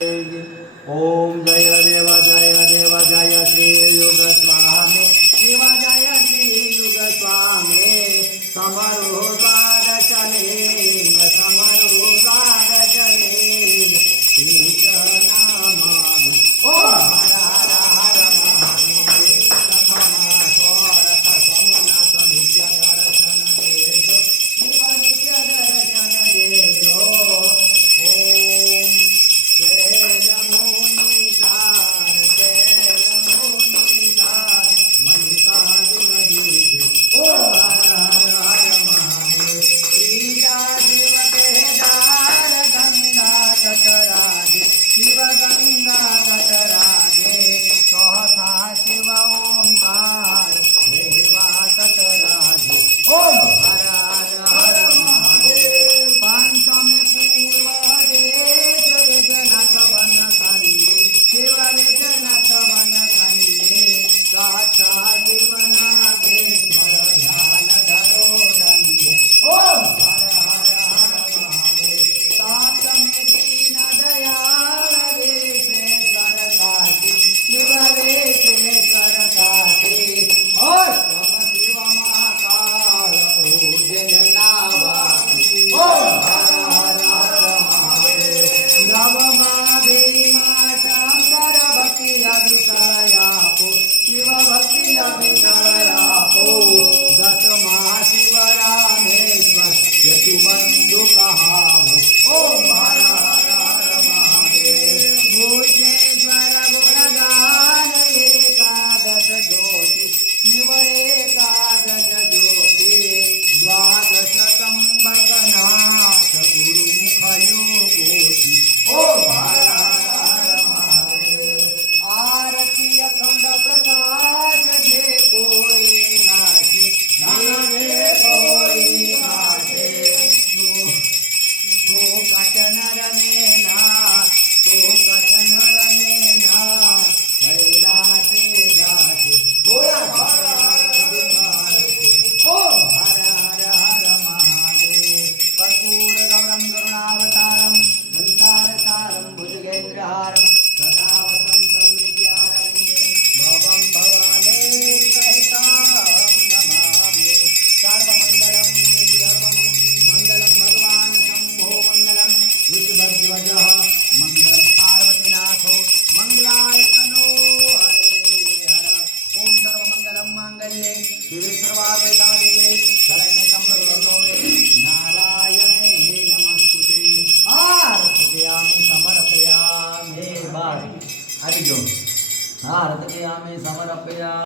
ओम जय देव जय श्री युग स्वामी शिव जय श्री युग स्वामी समरो द्वादशलिंग समरो द्वादशलिंग ईश नामाभि ओम हर हर हर महादेव प्रथमा स्वरथ सोमनाथ नित्य दर्शन देजो शिव नित्य दर्शन देजो ओम शिव गंगा तटराजे सहसा शिव ओंकार देवा तटराजे ओम हर हर हर महादेव पंचमे पूर्व देश वेदनाथ वन खंडे शिव वेदनाथ वन खंडे साक्षात शिव नागेश्वर ध्यान धरो नंदे ओम हर हर हर महादेव सातमे दीन दयाल शिववेशेश्वर काशी और शिव महाकाल पूजन नावासी ओम हर हर हर महादेव नवमा भीमा शंकर भक्ति अभिषयापो शिव भक्ति अभिषयापो दशमा शिव रामेश्वर यतिबंधु कहावो ओम हर हर हर महादेव भूषेश्वर गुणगान एकादश ज्योति शिव एकादश ज्योति द्वादश संबंगनाथ गुरुमुख योगोति ओम हर हर महादेव आरती अखंड प्रकाश जे कोई गासे जे कोई गासे तो कटन रमे नाथ तो कटन रमे नाथ कैलासे जासे ओम हर हर महादेव ओम हर हर हर महादेव कर्पूर गौरम करुणावतारम संसारसारम भुजगेन्द्रहारम सदा वसंतम विद्यारण्ये भवं भवानी सहितं नमामि सर्वमंगलम मंगलम भगवान शंभो मंगलम विष्णुध्वजः मंगलम पार्वतीनाथो मंगलाय तनो हरे हर ओम सर्वमंगलम मांगल्ये शिवे सर्वार्थे साधिके शरण्ये त्र्यंबके नारायणे नमस्तुते आरतयामि समर्पयामि बस आगे जो आरतयामि समर्पयामि।